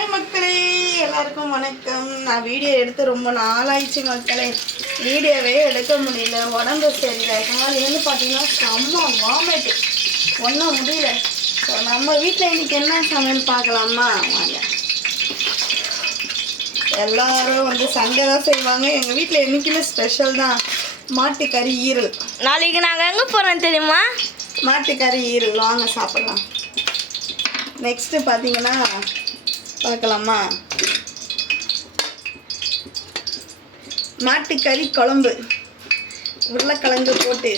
Hi மக்களே, எல்லாருக்கும் வணக்கம். நான் வீடியோ எடுத்து ரொம்ப நாளாயிடுச்சு மக்களே. வீடியோவே எடுக்க முடியல, உடம்பு சரியில்லை. காலையிலேருந்து பார்த்தீங்கன்னா செம்ம வாமிட்டு, ஒன்றும் முடியல. ஸோ நம்ம வீட்டில் இன்றைக்கி என்ன சமையல் பார்க்கலாமா வாங்க. எல்லோரும் வந்து சண்டை தான் செய்வாங்க. எங்கள் வீட்டில் என்றைக்குமே ஸ்பெஷல் தான் மாட்டுக்கறி ஈரல். நாளைக்கு நாங்கள் எங்கே போகிறோம் தெரியுமா? மாட்டுக்கறி ஈரல் வாங்க சாப்பிட்லாம். நெக்ஸ்ட்டு பார்த்தீங்கன்னா பார்க்கலாமா, மாட்டுக்கறி குழம்பு உருளைக்கிழங்கு போட்டு.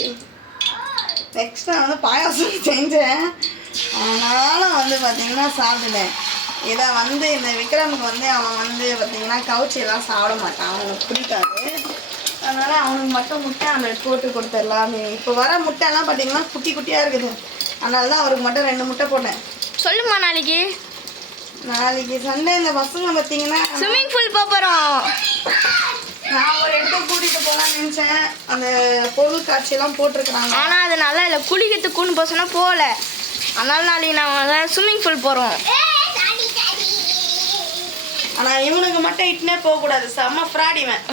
நெக்ஸ்ட் நான் வந்து பாயாசம் செஞ்சேன், ஆனாலும் வந்து பார்த்திங்கன்னா சாப்பிட்டேன். இதை வந்து இந்த விக்ரமுக்கு வந்து அவன் வந்து பார்த்திங்கன்னா கவுச்சியெல்லாம் சாப்பிட மாட்டான், அவனுக்கு பிடிக்காது. அதனால் அவனுக்கு மட்டும் முட்டை ஆம்லெட் போட்டு கொடுத்துடலாம். இப்போ வர முட்டைலாம் பார்த்திங்கன்னா குட்டி குட்டியாக இருக்குது, அதனால தான் அவருக்கு மட்டும் 2 முட்டை போட்டேன். சொல்லுமா, நாளைக்கு சண்டே. இந்த பசங்க பார்த்தீங்கன்னா ஸ்விம்மிங் பூல் போகிறோம். நான் ஒரு இடத்துக்கு கூட்டிகிட்டு போகலான்னு நினச்சேன். அந்த பொருள் காட்சியெல்லாம் போட்டிருக்கிறாங்க, ஆனால் அது நல்லா இல்லை. குளிக்கிறதுக்குன்னு போசோன்னா போகல. அதனால நாளைக்கு நாங்கள் ஸ்விம்மிங் பூல் போகிறோம். ஆனால் இவனுக்கு மட்டும் இட்டுனே போகக்கூடாது, செம்ம ஃப்ராடிவன்.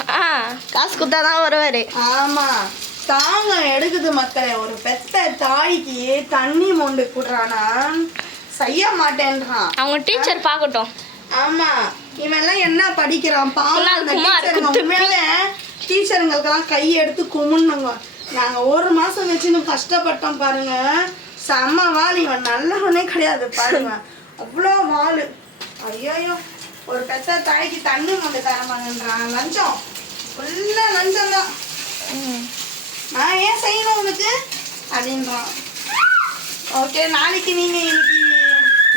காசு கொடுத்தா தான் வருவார். ஆமாம், தாங்க எடுக்குது மக்களே. ஒரு பெத்த தாய்க்கு தண்ணி மொண்டு கூடுறானா செய்ய மாட்டேன்றான். அவங்க டீச்சர் பார்க்கட்டும். ஆமா, இவெல்லாம் என்ன படிக்கிறான் மேலே. டீச்சருங்களுக்கெல்லாம் கை எடுத்து கும்பிடணுங்க. நாங்கள் 1 மாதம் வச்சுன்னு கஷ்டப்பட்டோம் பாருங்க. செம்ம வாள். இவன் நல்லவனே கிடையாது பாருங்க, அவ்வளோ வாள். ஐயோ, ஒரு பெத்த தாய்க்கு தண்ணி மொண்டு தரமாங்கன்றான். லஞ்சம், ஃபுல்லாக லஞ்சம் தான். நான் ஏன் செய்யணும் உனக்கு அப்படின்றான். ஓகே,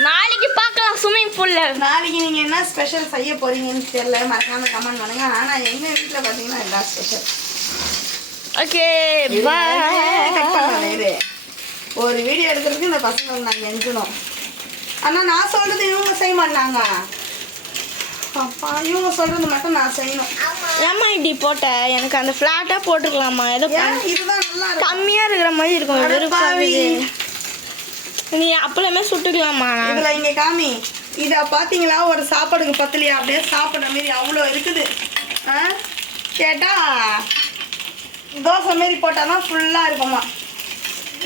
நாளைக்கு பார்க்கலாம் ஸ்விம்மிங் பூலில். நாளைக்கு நீங்கள் என்ன ஸ்பெஷல் செய்ய போகிறீங்கன்னு தெரியல, மறக்காமல் கமெண்ட் பண்ணுங்க. ஆனால் எங்கள் வீட்டில் பார்த்தீங்கன்னா இதுதான் ஸ்பெஷல். ஓகே, பாய். ஒரு வீடியோ எடுக்கிறதுக்கு இந்த பசங்களுக்கு நாங்கள் எஞ்சணும். ஆனால் நான் சொல்கிறது இவங்க செய்ய மாட்டாங்க. அப்பா, இவங்க சொல்கிறது மட்டும் நான் செய்யணும். ஏம்மா இப்படி போட்ட? எனக்கு அந்த ஃப்ளாட்டாக போட்டுருக்கலாமா? ஏதோ இதுதான் நல்லா கம்மியாக இருக்கிற மாதிரி இருக்கும். நீ அப்பளமே சுட்டுக்கலாமா? இதில் இங்கே காமி, இதை பார்த்தீங்களா? ஒரு சாப்பாடுக்கு பத்தலையா? அப்படியே சாப்பிட்ற மாரி அவ்வளோ இருக்குது. கேட்டால் தோசை மாரி போட்டால் தான் ஃபுல்லாக இருக்குமா.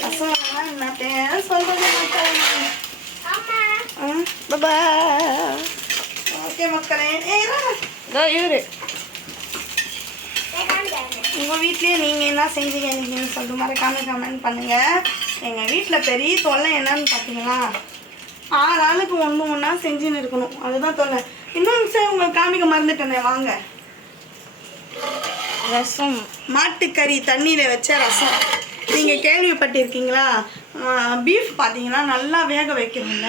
பசங்களாம் என்ன சொல்கிறது. ஓகே மக்களே, இவரு உங்கள் வீட்லேயே நீங்கள் என்ன செஞ்சீங்கன்னு சொல்லிட்டு மறக்காம கமெண்ட் பண்ணுங்கள். எங்கள் வீட்டில் பெரிய தொல்லை என்னன்னு பார்த்தீங்களா, 6 ஆளுக்கு ஒன்றா செஞ்சுன்னு இருக்கணும், அதுதான் தொல்லை. இன்னொன்று சார் உங்களுக்கு காமிக்க மறந்துட்டேனே, வாங்க. ரசம், மாட்டுக்கறி தண்ணியில் வச்ச ரசம். நீங்கள் கேள்விப்பட்டிருக்கீங்களா? பீஃப் பார்த்தீங்கன்னா நல்லா வேக வைக்கிறோம்ல,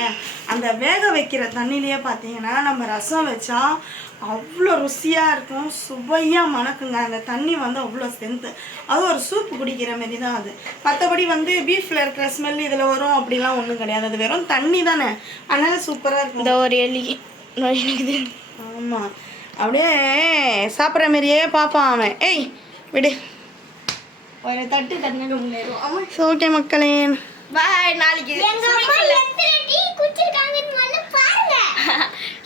அந்த வேக வைக்கிற தண்ணியிலையே பார்த்தீங்கன்னா நம்ம ரசம் வச்சா அவ்வளோ ருசியாக இருக்கும், சுவையாக மணக்குங்க. அந்த தண்ணி வந்து அவ்வளோ ஸ்ட்ரென்த்து. அது ஒரு சூப்பு குடிக்கிற மாரி தான் அது. மற்றபடி வந்து பீஃபில் இருக்கிற ஸ்மெல் இதில் வரும் அப்படிலாம் ஒன்றும் கிடையாது. அது வெறும் தண்ணி தானே, அதனால் சூப்பராக இருக்கும். இந்த ஒரு எலி இருக்குது. ஆமாம், அப்படியே சாப்பிட்ற மாரியே பார்ப்பான் அவன். ஏய் விடு, ஒரு தட்டு தட்டினாக்க முன்னேறும். ஆமாம். ஓகே மக்களே, பாய். நாளைக்கு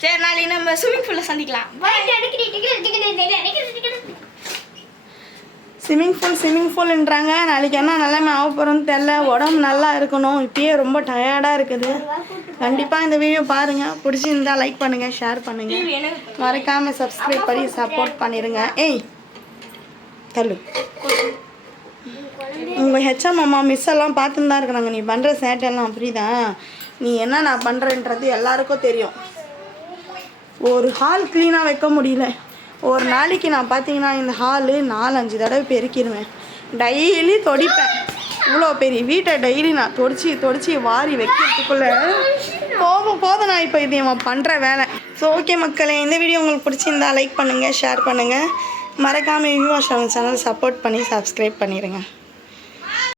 சரி, நாளைக்கு நம்ம ஸ்விம்மிங் பூலில் சந்திக்கலாம். ஸ்விம்மிங் பூல்ன்றாங்க. நாளைக்கு என்ன நிலைமை ஆக போகிறோன்னு தெரில. உடம்பு நல்லா இருக்கணும், இப்பயே ரொம்ப டயர்டாக இருக்குது. கண்டிப்பாக இந்த வீடியோ பாருங்கள், பிடிச்சிருந்தா லைக் பண்ணுங்கள், ஷேர் பண்ணுங்கள், மறக்காமல் சப்ஸ்கிரைப் பண்ணி சப்போர்ட் பண்ணிடுங்க. ஏய் தள்ளு, உங்கள் ஹெச்எம் அம்மா மிஸ் எல்லாம் பார்த்துன்னு தான் இருக்கிறாங்க. நீ பண்ணுற சேட்டையெல்லாம் புரியுதா? நீ என்ன நான் பண்ணுறேன்றது எல்லாருக்கும் தெரியும். ஒரு ஹால் க்ளீனாக வைக்க முடியல. ஒரு நாளைக்கு நான் பார்த்தீங்கன்னா இந்த ஹாலு 4-5 தடவை பெருக்கிடுவேன். டெய்லி தொடிப்பேன். இவ்வளோ பெரிய வீட்டை டெய்லி நான் தொடச்சி வாரி வைக்கிறதுக்குள்ளே போதும் நான் இப்போ இது இவன் பண்ணுற வேலை. ஸோ ஓகே மக்களே, இந்த வீடியோ உங்களுக்கு பிடிச்சிருந்தா லைக் பண்ணுங்கள், ஷேர் பண்ணுங்கள், மறக்காமல் யூஆர் சேனல் சப்போர்ட் பண்ணி சப்ஸ்கிரைப் பண்ணிடுங்க.